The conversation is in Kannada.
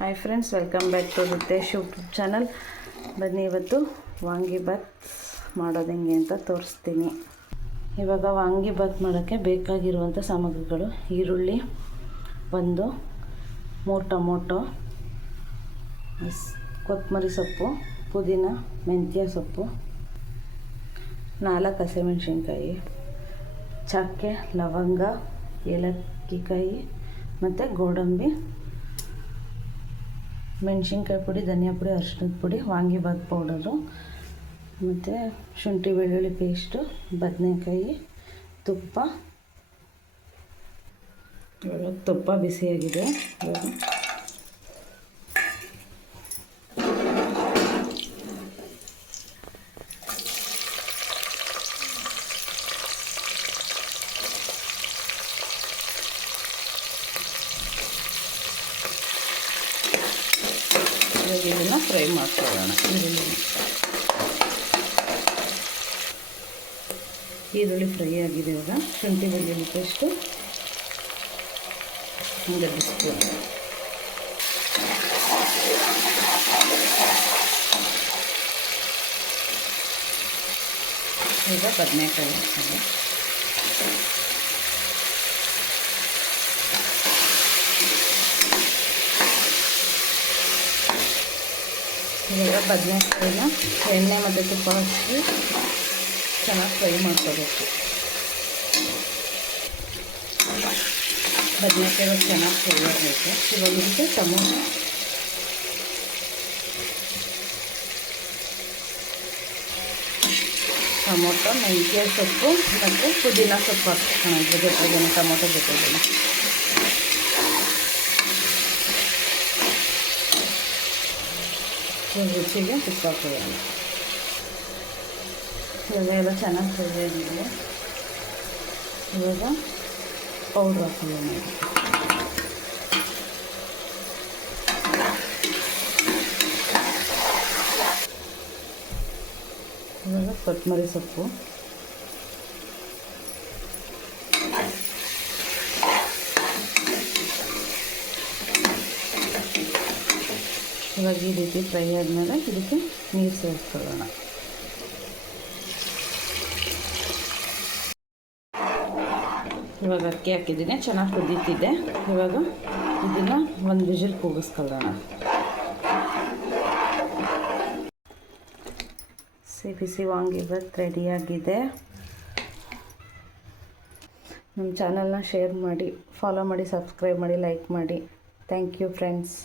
Hi friends, welcome back to Ritesh YouTube channel. ಬನ್ನಿ, ಇವತ್ತು ವಾಂಗಿಬಾತ್ ಮಾಡೋದು ಹೆಂಗೆ ಅಂತ ತೋರಿಸ್ತೀನಿ. ಇವಾಗ ವಾಂಗಿಬಾತ್ ಮಾಡೋಕ್ಕೆ ಬೇಕಾಗಿರುವಂಥ ಸಾಮಗ್ರಿಗಳು: ಈರುಳ್ಳಿ ಒಂದು, 3 ಟೊಮೊಟೊ, ಕೊತ್ತಂಬರಿ ಸೊಪ್ಪು, ಪುದೀನ, ಮೆಂತ್ಯ ಸೊಪ್ಪು, 4 ಹಸಿಮೆಣಸಿನ್ಕಾಯಿ, ಚಕ್ಕೆ, ಲವಂಗ, ಏಲಕ್ಕಿಕಾಯಿ ಮತ್ತು ಗೋಡಂಬಿ, ಮೆಣಸಿನ್ಕಾಯಿ ಪುಡಿ, ಧನಿಯಾ ಪುಡಿ, ಅರಿಶಿಣದ ಪುಡಿ, ವಾಂಗಿಬಾತ್ ಪೌಡರು ಮತ್ತು ಶುಂಠಿ ಬೆಳ್ಳುಳ್ಳಿ ಪೇಸ್ಟು, ಬದನೆಕಾಯಿ, ತುಪ್ಪ. ಇವಾಗ ತುಪ್ಪ ಬಿಸಿಯಾಗಿದೆ. ಇದನ್ನು ಫ್ರೈ ಮಾಡ್ಕೊಳ್ಳೋಣ. ಈರುಳ್ಳಿ ಫ್ರೈ ಆಗಿದೆ. ಇವಾಗ ಶುಂಠಿ ಬೆಳ್ಳುಳ್ಳಿ ಪೇಸ್ಟು ಹಿಂಗೆ ಬಿಸ್ಕೊಳ್ಳೋಣ. ಈಗ ಬದನೆಕಾಯಿ ಹಾಕ್ತೀನಿ. ಇವಾಗ ಬದನೆಕಾಯಿನ ಎಣ್ಣೆ ಮತ್ತು ತುಪ್ಪ ಹಾಕಿ ಚೆನ್ನಾಗಿ ಫ್ರೈ ಮಾಡ್ಕೋಬೇಕು. ಬದನೆಕಾಯಿ ಚೆನ್ನಾಗಿ ಫ್ರೈ ಆಗಬೇಕು. ಇವಾಗ ಇದಕ್ಕೆ ಟೊಮೊಟೊ, ಮೆಂತ್ಯ ಸೊಪ್ಪು ಮತ್ತು ಪುದೀನ ಸೊಪ್ಪು ಹಾಕ್ತೀನಿ. ಇದ್ರ ಜೊತೆಗೇನೆ ಟೊಮೊಟೊ ಜೊತೆಗೇನೆ ರುಚಿಗೆ ತುಪ್ಪ ಹಾಕೋಣ. ಇವಾಗೆಲ್ಲ ಚೆನ್ನಾಗಿ ಫ್ರೈ ಆಗಿದೆ. ಇವಾಗ ಪೌಡ್ರ್ ಹಾಕೊಳ್ಳೋಣ. ಇವಾಗ ಕೊತ್ತಂಬರಿ ಸೊಪ್ಪು, ಇವಾಗ ಈ ರೀತಿ ಫ್ರೈ ಆದಮೇಲೆ ಇದಕ್ಕೆ ನೀರು ಸೇರಿಸ್ಕೊಳ್ಳೋಣ. ಇವಾಗ ಅಕ್ಕಿ ಹಾಕಿದ್ದೀನಿ, ಚೆನ್ನಾಗಿ ಕುದೀತಿದೆ. ಇವಾಗ ಇದನ್ನು ಒಂದು ವಿಜಿಲ್ ಕೂಗಿಸ್ಕೊಳ್ಳೋಣ. ಬಿಸಿ ವಾಂಗಿಬಾತ್ ರೆಡಿಯಾಗಿದೆ. ನಮ್ಮ ಚಾನಲ್ನ ಶೇರ್ ಮಾಡಿ, ಫಾಲೋ ಮಾಡಿ, ಸಬ್ಸ್ಕ್ರೈಬ್ ಮಾಡಿ, ಲೈಕ್ ಮಾಡಿ. Thank you friends.